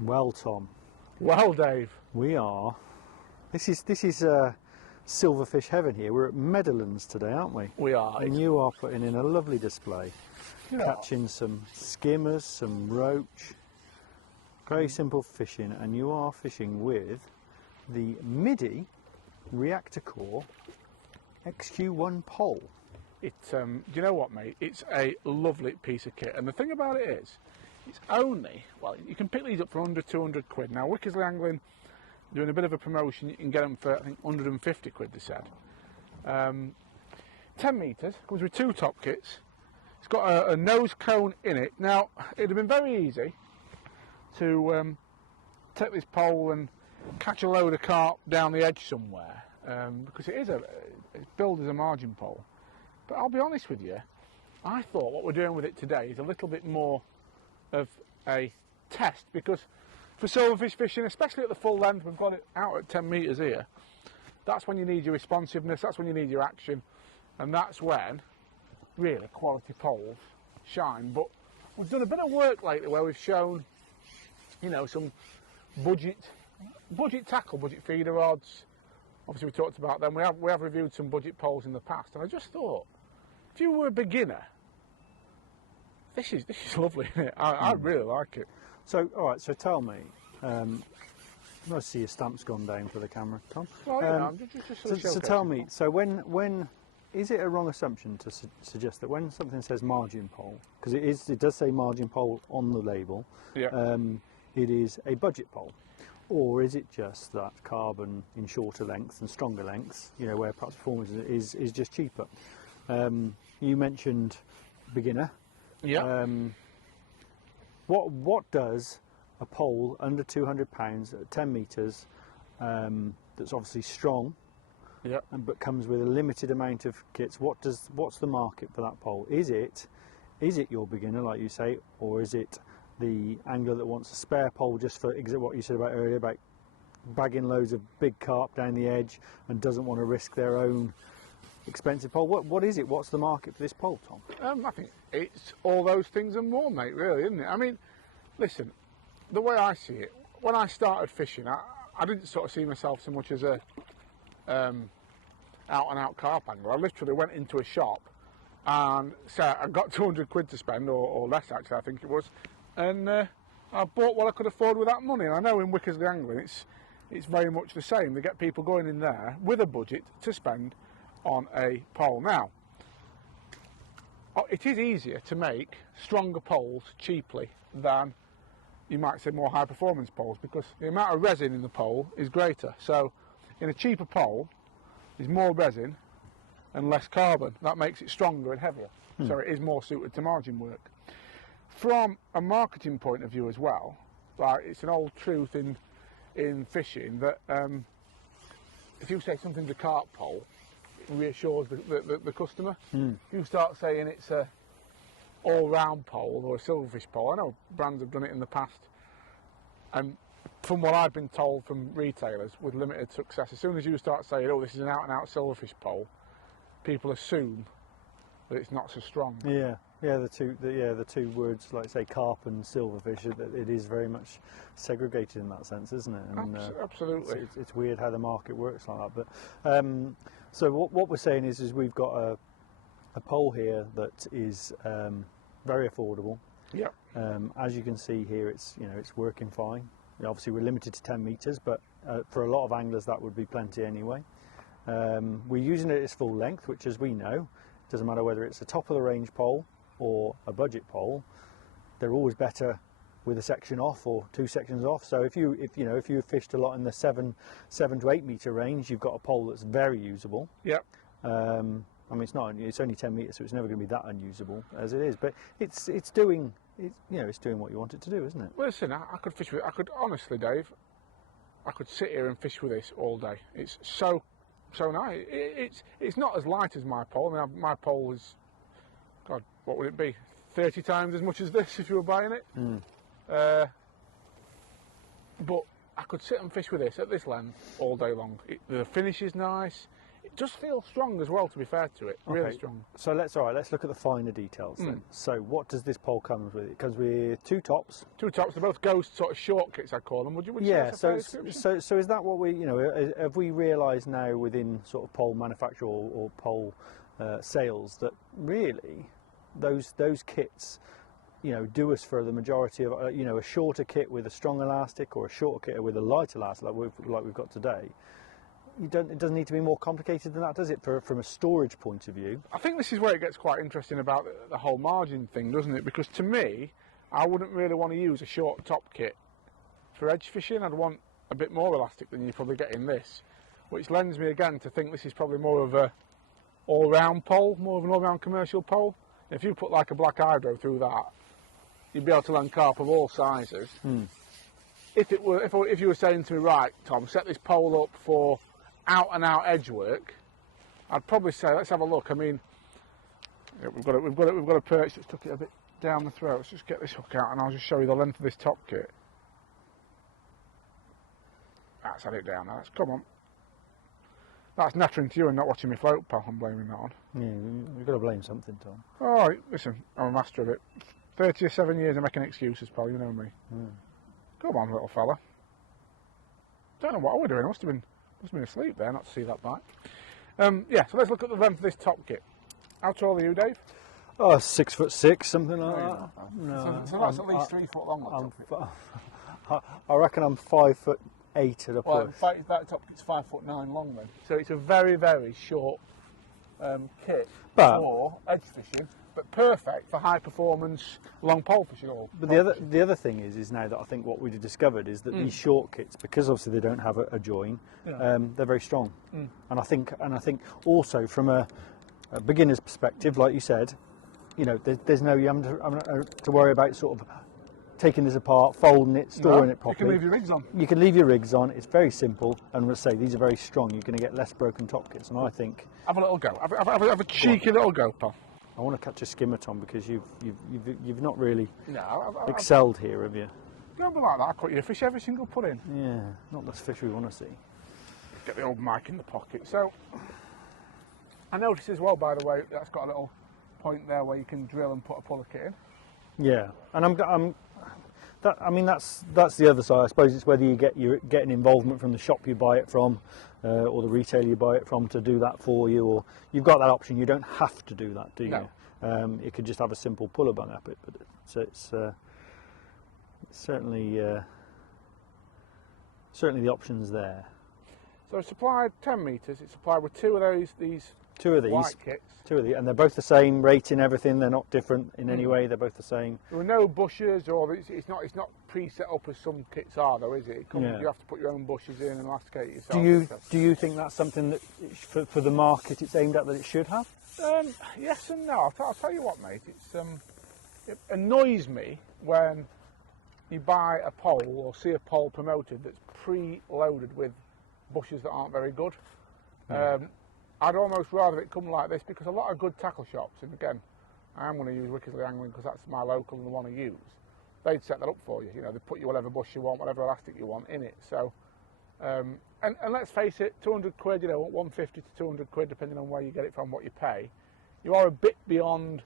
Well, Tom. Well, Dave. We are. This is silverfish heaven here. We're at Meadowlands today, aren't we? We are. And you are putting in a lovely display. Yeah. Catching some skimmers, some roach. Very simple fishing, and you are fishing with the Middy Reactacore XQ-1 pole. Do you know what, mate? It's a lovely piece of kit, and the thing about it is, it's only, well, you can pick these up for under 200 quid. Now, Wickersley Angling doing a bit of a promotion. You can get them for, I think, 150 quid, they said. 10 metres, comes with two top kits. It's got a nose cone in it. Now, it'd have been very easy to take this pole and catch a load of carp down the edge somewhere, because it's billed as a margin pole. But I'll be honest with you, I thought what we're doing with it today is a little bit more of a test, because for silverfish fishing, especially at the full length, we've got it out at 10 metres here, that's when you need your responsiveness, that's when you need your action, and that's when really quality poles shine. But we've done a bit of work lately where we've shown, you know, some budget tackle, budget feeder rods. Obviously we talked about them. We have reviewed some budget poles in the past, and I just thought, if you were a beginner, this is lovely, isn't it? I really like it. So, all right. So tell me. I see your stamp's gone down for the camera, Tom. Well, I'm just sort of so tell me. So when is it a wrong assumption to suggest that when something says margin pole, because it does say margin pole on the label, yeah. It is a budget pole, or is it just that carbon in shorter lengths and stronger lengths, you know, where perhaps performance is just cheaper? You mentioned beginner. Yeah. What does a pole under 200 pounds at 10 metres, that's obviously strong, Yeah. but comes with a limited amount of kits? What's the market for that pole? Is it your beginner, like you say, or is it the angler that wants a spare pole just for what you said about earlier, about bagging loads of big carp down the edge and doesn't want to risk their own expensive pole? What is it? What's the market for this pole, Tom? I think it's all those things and more, mate, really, isn't it? I mean, listen, the way I see it, when I started fishing, I didn't sort of see myself so much as a out-and-out carp angler. I literally went into a shop and said I got 200 quid to spend, or less actually, I think it was, and I bought what I could afford with that money. And I know in Wickersley Angling it's very much the same. They get people going in there with a budget to spend on a pole. Now, it is easier to make stronger poles cheaply than, you might say, more high performance poles, because the amount of resin in the pole is greater. So in a cheaper pole is more resin and less carbon. That makes it stronger and heavier. So it is more suited to margin work. From a marketing point of view as well, like, it's an old truth in fishing that if you say something's a carp pole, it reassures the customer. If you start saying it's a all-round pole or a silverfish pole, I know brands have done it in the past, and from what I've been told from retailers with limited success, as soon as you start saying, oh, this is an out-and-out silverfish pole, people assume that it's not so strong. The two words, like say carp and silverfish, it is very much segregated in that sense, isn't it? And, absolutely. It's weird how the market works like that. But so what we're saying is we've got a pole here that is very affordable. Yeah. As you can see here, it's working fine. Obviously, we're limited to 10 metres, but for a lot of anglers that would be plenty anyway. We're using it at its full length, which, as we know, doesn't matter whether it's a top of the range pole or a budget pole, they're always better with a section off or two sections off. So if you fished a lot in the 7 to 8 metre range, you've got a pole that's very usable. Yeah. I mean, it's only 10 metres, so it's never going to be that unusable as it is. But it's doing what you want it to do, isn't it? Listen, I could fish with it. Honestly, Dave, I could sit here and fish with this all day. It's so nice. It's not as light as my pole. I mean, my pole is, God, what would it be? 30 times as much as this if you were buying it. But I could sit and fish with this at this length all day long. The finish is nice. does feel strong as well, to be fair to it. Really Okay. strong. So let's look at the finer details then. So what does this pole come with? It comes with two tops. Two tops, they're both ghost sort of short kits, I call them. Would you say Yeah. that's a fair description? So is that what we, you know, have we realised now within sort of pole manufacture or pole sales that really those kits, you know, do us for the majority of, you know, a shorter kit with a strong elastic or a shorter kit with a light elastic like we've got today. It doesn't need to be more complicated than that, does it, from a storage point of view? I think this is where it gets quite interesting about the whole margin thing, doesn't it? Because to me, I wouldn't really want to use a short top kit for edge fishing. I'd want a bit more elastic than you probably get in this, which lends me again to think this is probably more of a all-round pole, more of an all-round commercial pole. If you put like a black hydro through that, you'd be able to land carp of all sizes. If you were saying to me, right, Tom, set this pole up for out and out edge work, I'd probably say let's have a look. I mean, yeah, we've got a perch that's took it a bit down the throat. Let's just get this hook out and I'll just show you the length of this top kit. That's had it down. That's come on. That's nattering to you and not watching me float, pal. I'm blaming that on. Yeah, you've got to blame something, Tom. Oh, listen, I'm a master of it. 37 years of making excuses, pal. You know me. Come on, little fella. Don't know what I was doing. I must have been asleep there not to see that bite. Yeah, so let's look at the length of this top kit. How tall are you, Dave? Oh, 6'6", something like that. No, so that's at least 3 foot long. I reckon I'm 5'8" at a Well, push. that top kit's 5'9" long then. So it's a very, very short kit But- for edge fishing, but perfect for high performance long pole fishing. But the other thing is now that I think what we've discovered is that these short kits, because obviously they don't have a join, they're very strong. And I think also from a beginner's perspective, like you said, you know, there's no you haven't to worry about sort of taking this apart, folding it, storing it properly. You can leave your rigs on. You can leave your rigs on. It's very simple, and let's say these are very strong. You're going to get less broken top kits, and I think Have a little go. Have a cheeky little go, pal. I want to catch a skimmer, Tom, because you've not really No, excelled here, have you? don't be like that. I cut you a fish every single put in. Yeah, not the fish we want to see. Get the old mic in the pocket. So I noticed as well, by the way, that's got a little point there where you can drill and put a puller kit in. Yeah, and that's the other side. I suppose it's whether you get an involvement from the shop you buy it from, or the retailer you buy it from to do that for you, or you've got that option. You don't have to do that, do you? No. You could just have a simple puller bung up it, but it's certainly the options there. So it's supplied 10 metres. It's supplied with two of these Two of these, white kits. and they're both the same rating, everything. They're not different in any way. They're both the same. There are no bushes, or it's not pre-set up as some kits are, though, is it? It comes, Yeah. You have to put your own bushes in and elasticate it yourself. Do you think that's something that for the market it's aimed at that it should have? Yes and no. I'll tell you what, mate. It annoys me when you buy a pole or see a pole promoted that's pre-loaded with bushes that aren't very good. I'd almost rather it come like this, because a lot of good tackle shops, and again, I am going to use Wickersley Angling because that's my local and the one I use, they'd set that up for you. You know, they put you whatever bush you want, whatever elastic you want in it. So, and let's face it, 200 quid, you know, 150 to 200 quid, depending on where you get it from, what you pay, you are a bit beyond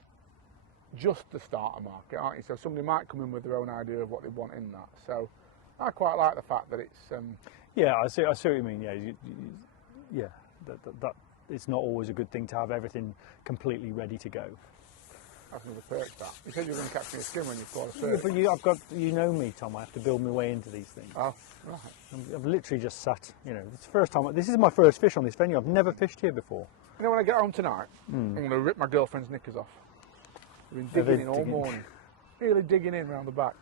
just the starter market, aren't you? So somebody might come in with their own idea of what they want in that. So I quite like the fact that it's... Yeah, I see what you mean. Yeah, that it's not always a good thing to have everything completely ready to go. That's another perch, that. You said you were going to catch me a skimmer and you've got a Yeah, perch. but you know me, Tom. I have to build my way into these things. Oh, right. I've literally just sat. You know, it's the first time. This is my first fish on this venue. I've never fished here before. You know, when I get home tonight, I'm going to rip my girlfriend's knickers off. We've been digging in all morning. Really digging in round the back.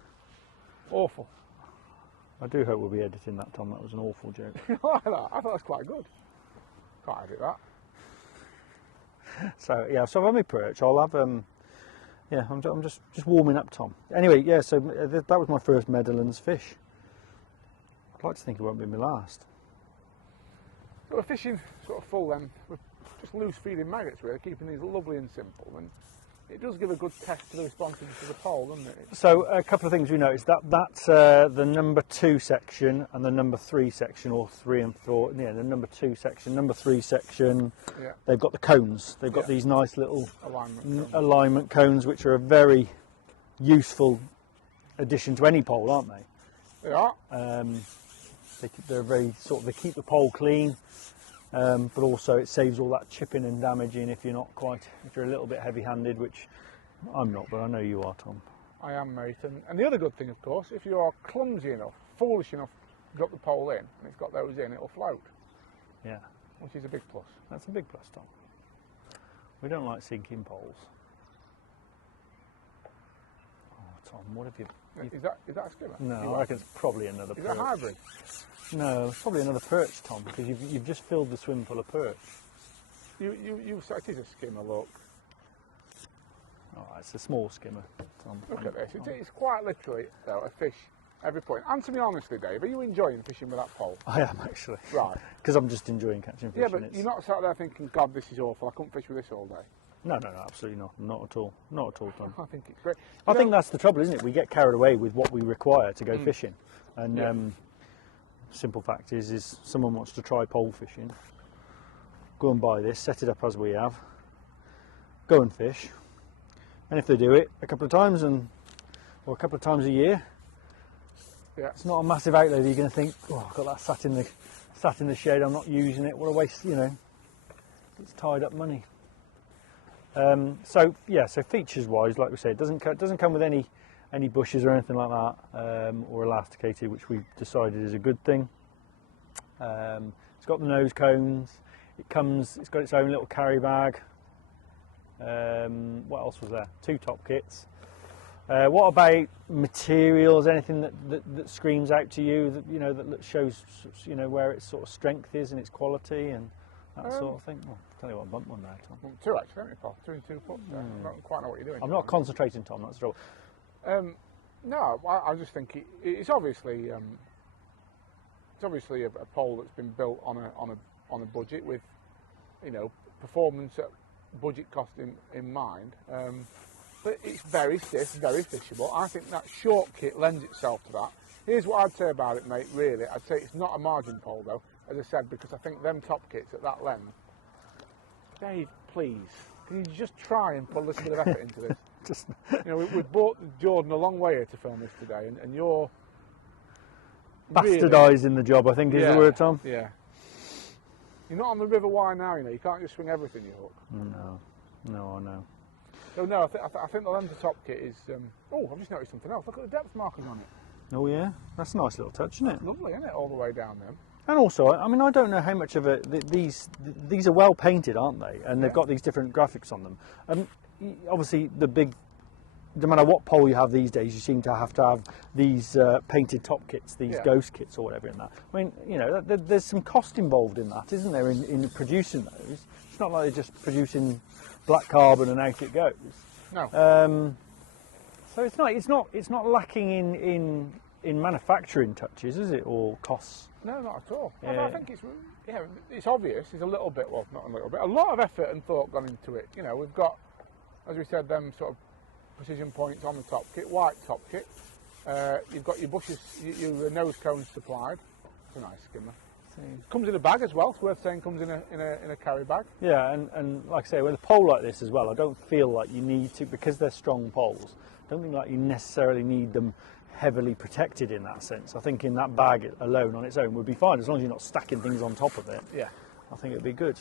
Awful. I do hope we'll be editing that, Tom. That was an awful joke. You like that? I thought that was quite good. Can't edit that. So yeah, so I've had my perch. I'll have yeah, I'm just warming up, Tom. Anyway, yeah. So that was my first Meadowlands fish. I'd like to think it won't be my last. So we're fishing sort of full then. We're just loose feeding maggots really, keeping these lovely and simple. And it does give a good test to the responsiveness of the pole, doesn't it? So a couple of things we noticed, that's the number 2 section and the number 3 section, or 3 and 4, yeah, the number 2 section, number 3 section, yeah. They've got the cones, they've got these nice little alignment cones, which are a very useful addition to any pole, aren't they? They are. They're very they keep the pole clean, but also it saves all that chipping and damaging if you're a little bit heavy-handed, which I'm not, but I know you are, Tom. I am, mate. And the other good thing, of course, if you are clumsy enough, foolish enough to drop the pole in, and it's got those in, it'll float. Yeah. Which is a big plus. That's a big plus, Tom. We don't like sinking poles. Oh, Tom, what have you... Is that a skimmer? No, I reckon it's probably another perch. Is it a hybrid? No, it's probably another perch, Tom, because you've just filled the swim full of perch. It is a skimmer, look. Oh, it's a small skimmer, Tom. Look at this. It's quite literally, though, a fish every point. Answer me honestly, Dave, are you enjoying fishing with that pole? I am, actually. Right. Because I'm just enjoying catching fish. Yeah, but you're not sat there thinking, God, this is awful, I couldn't fish with this all day. No, absolutely not. Not at all. Not at all, Tom. I think it's great. I think that's the trouble, isn't it? We get carried away with what we require to go fishing. And simple fact is someone wants to try pole fishing, go and buy this, set it up as we have, go and fish. And if they do it a couple of times or a couple of times a year, it's not a massive outlay that you're going to think, oh, I've got that sat in the shed, I'm not using it, what a waste, it's tied up money. So features wise, like we said, it doesn't come with any bushes or anything like that, or elasticated, which we've decided is a good thing. It's got the nose cones, it's got its own little carry bag. What else was there? 2 top kits. What about materials? Anything that screams out to you that shows where its sort of strength is and its quality and that sort of thing? Well, I'll tell you what, I bumped one there, Tom. 2 actually, haven't you, Paul? 2 and 2 foot. I don't quite know what you're doing. I'm not concentrating, Tom. That's the trouble. No, I just think it's obviously a pole that's been built on a budget with performance at budget cost in mind. But it's very stiff, very fishable. I think that short kit lends itself to that. Here's what I'd say about it, mate, really. I'd say it's not a margin pole, though, as I said, because I think them top kits at that length... Dave, please, can you just try and put a little bit of effort into this? We've brought Jordan a long way here to film this today, and you're... Bastardising really, the job, I think, is the word, Tom. Yeah. You're not on the River Wye now, you can't just swing everything you hook. No, I know. So no, I think the lens of top kit is... I've just noticed something else. Look at the depth markers on it. Oh yeah? That's a nice little touch, isn't it? Lovely, isn't it? All the way down there. And also, I mean, I don't know how much of these are well painted, aren't they? And they've got these different graphics on them. Obviously, no matter what pole you have these days, you seem to have these painted top kits, these ghost kits or whatever in that. I mean, there's some cost involved in that, isn't there, in producing those? It's not like they're just producing black carbon and out it goes. No. So it's not lacking in manufacturing touches, is it, or costs? No, not at all. Yeah. I think it's obvious. There's a little bit, well, not a little bit, a lot of effort and thought gone into it. We've got, as we said, them sort of precision points on the top kit, white top kit. You've got your bushes, your nose cones supplied. It's a nice skimmer. Comes in a bag as well. It's worth saying comes in a carry bag. Yeah, and like I say, with a pole like this as well, I don't feel like you need to, because they're strong poles, I don't think like you necessarily need them heavily protected in that sense. I think in that bag alone on its own would be fine, as long as you're not stacking things on top of it. Yeah. I think it'd be good.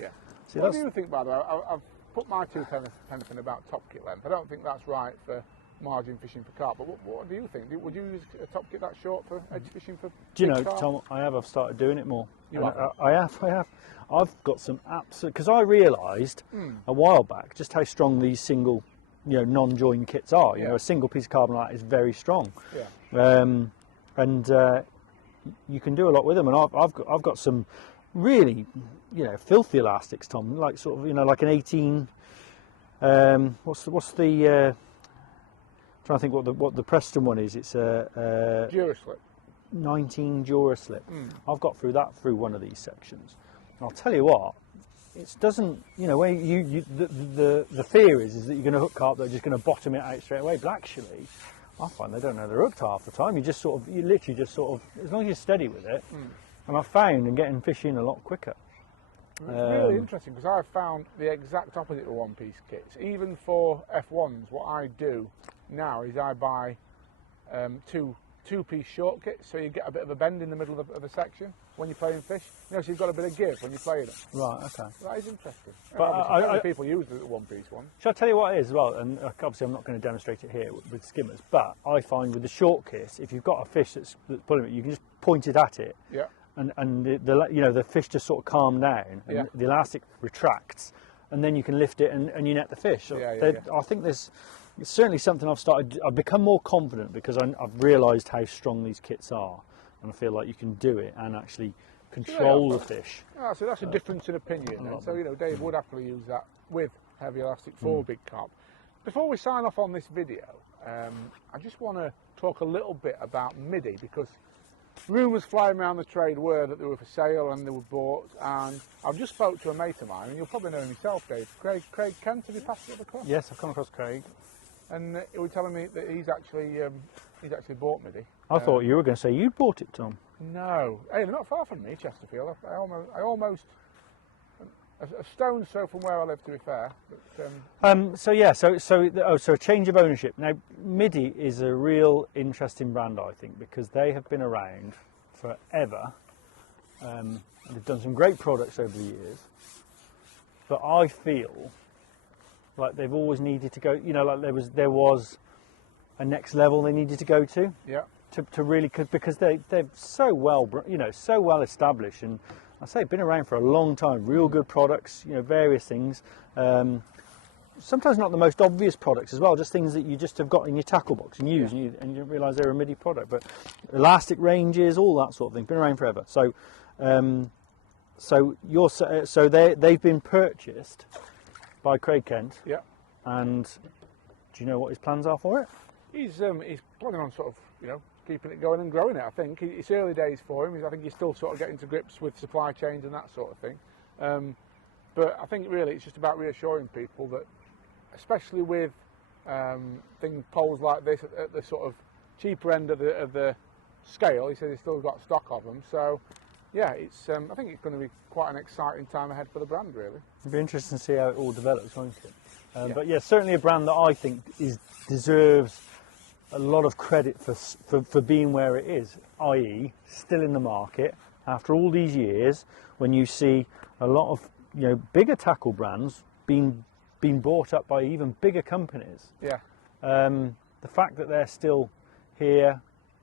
Yeah. What do you think, by the way? I've put my 2 pence in about top kit length. I don't think that's right for margin fishing for carp, but what do you think? Would you use a top kit that short for edge fishing for Do you know, carp? Tom, I've started doing it more. You have? I have. I've got some absolute... Because I realised a while back just how strong these single, non-join kits are. A single piece of carbon like that is very strong. Yeah. And you can do a lot with them. And I've got some really, filthy elastics, Tom. Like sort of, like an 18... what's the... trying to think what the Preston one is. It's a Duraslip. 19 Duraslip. I've got through one of these sections. And I'll tell you what, it doesn't, you know, where the fear is that you're going to hook carp, they're just going to bottom it out straight away. But actually, I find they don't know they're hooked half the time. You literally just sort of, as long as you're steady with it. And I've found I'm getting fish in a lot quicker. It's really interesting because I've found the exact opposite of one-piece kits. Even for F1s, what I do now is I buy two-piece short kits, so you get a bit of a bend in the middle of a section when you're playing fish. You know, so you've got a bit of give when you're playing it. Right, okay. That is interesting. But people use the one-piece one. Shall I tell you what it is as well? And obviously I'm not going to demonstrate it here with skimmers, but I find with the short kit, if you've got a fish that's pulling it, you can just point it at it. Yeah. And the fish just sort of calm down, and the elastic retracts, and then you can lift it and you net the fish. So I think it's certainly something I've become more confident because I've realised how strong these kits are, and I feel like you can do it and actually control the fish. So that's a difference in opinion. So Dave would happily use that with heavy elastic for big carp. Before we sign off on this video, I just want to talk a little bit about Middy, because rumours flying around the trade were that they were for sale and they were bought, and I've just spoke to a mate of mine, and you'll probably know him yourself, Dave. Craig Kent, have you passed it across? Yes, I've come across Craig. And he was telling me that he's actually bought Middy. I thought you were going to say you bought it, Tom. No, hey, they're not far from me, Chesterfield. I almost a stone's throw from where I live, to be fair. But, So a change of ownership. Now, Middy is a real interesting brand, I think, because they have been around forever. They've done some great products over the years, but I feel like they've always needed to go. You know, like there was a next level they needed to go to. Yeah. To really, because they're so well, so well established, and I say been around for a long time. Real good products, various things. Sometimes not the most obvious products as well, just things that you just have got in your tackle box and use, and you realise they're a Middy product. But elastic ranges, all that sort of thing, been around forever. So, they've been purchased by Craig Kent. Yeah. And do you know what his plans are for it? He's planning on sort of keeping it going and growing it. I think it's early days for him. I think he's still sort of getting to grips with supply chains and that sort of thing. But I think really it's just about reassuring people that, especially with poles like this at the sort of cheaper end of the scale, he says he's still got stock of them. So yeah, it's I think it's going to be quite an exciting time ahead for the brand, really. It'll be interesting to see how it all develops, won't it? But yeah, certainly a brand that I think deserves a lot of credit for being where it is, i.e. still in the market after all these years, when you see a lot of bigger tackle brands being bought up by even bigger companies. Yeah. The fact that they're still here,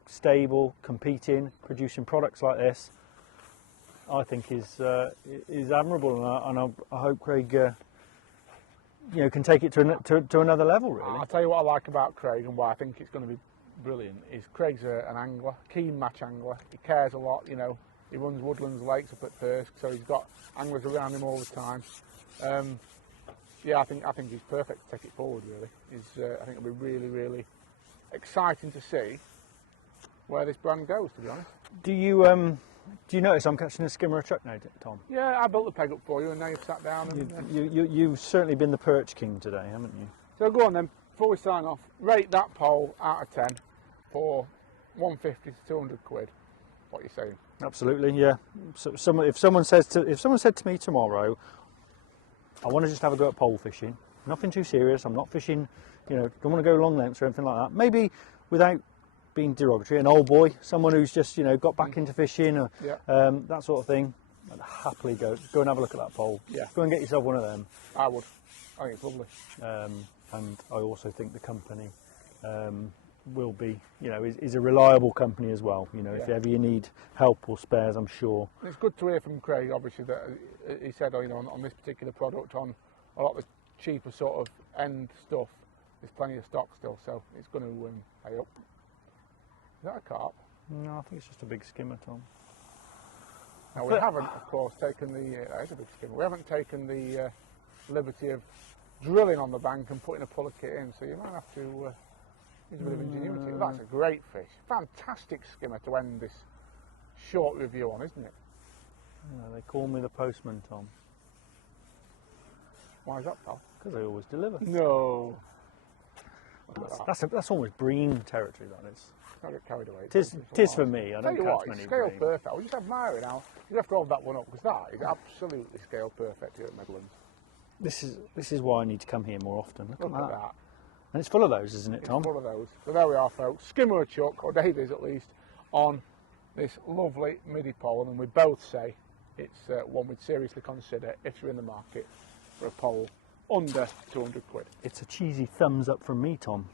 stable, competing, producing products like this, I think is admirable, and I hope Craig can take it to another level, really. I'll tell you what I like about Craig and why I think it's going to be brilliant is Craig's an angler, keen match angler. He cares a lot, he runs woodlands lakes up at Thirsk, so he's got anglers around him all the time. I think he's perfect to take it forward, really. I think it'll be really, really exciting to see where this brand goes, to be honest. Do you notice I'm catching a skimmer a truck now, Tom? Yeah, I built the peg up for you, and now you've sat down. You've certainly been the perch king today, haven't you? So go on then, before we sign off, rate that pole out of 10 for 150 to 200 quid. What are you saying? Absolutely, yeah. So if someone said to me tomorrow, I want to just have a go at pole fishing, nothing too serious. I'm not fishing, don't want to go long lengths or anything like that. Maybe without being derogatory, an old boy, someone who's just got back into fishing or that sort of thing, I'd happily go and have a look at that pole. Yeah. Go and get yourself one of them. I would. I think it's lovely. And I also think the company will be, is a reliable company as well. If ever you need help or spares, I'm sure. It's good to hear from Craig, obviously, that he said, on this particular product, on a lot of the cheaper sort of end stuff, there's plenty of stock still, so it's going to pay up. Is that a carp? No, I think it's just a big skimmer, Tom. Now, we haven't, of course, taken the... it's a big skimmer. We haven't taken the liberty of drilling on the bank and putting a puller kit in, so you might have to use a bit of ingenuity. That's a great fish. Fantastic skimmer to end this short review on, isn't it? Yeah, they call me the postman, Tom. Why is that, pal? Because they always deliver. No. Look at that. That's almost bream territory, that is. Don't get carried away. Tis for me. I Tell don't you catch what, many it's scale bream. perfect. I was just admiring how you have to hold that one up because that is absolutely scale perfect here at Meadowlands. This is why I need to come here more often. Look Look at at that. that. And it's full of those, isn't it, It's Tom? full of those. So there we are, folks. Skimmer a chuck, or Dave is at least, on this lovely Middy pollen, and we both say it's one we'd seriously consider if you're in the market for a pole under 200 quid. It's a cheesy thumbs up from me, Tom.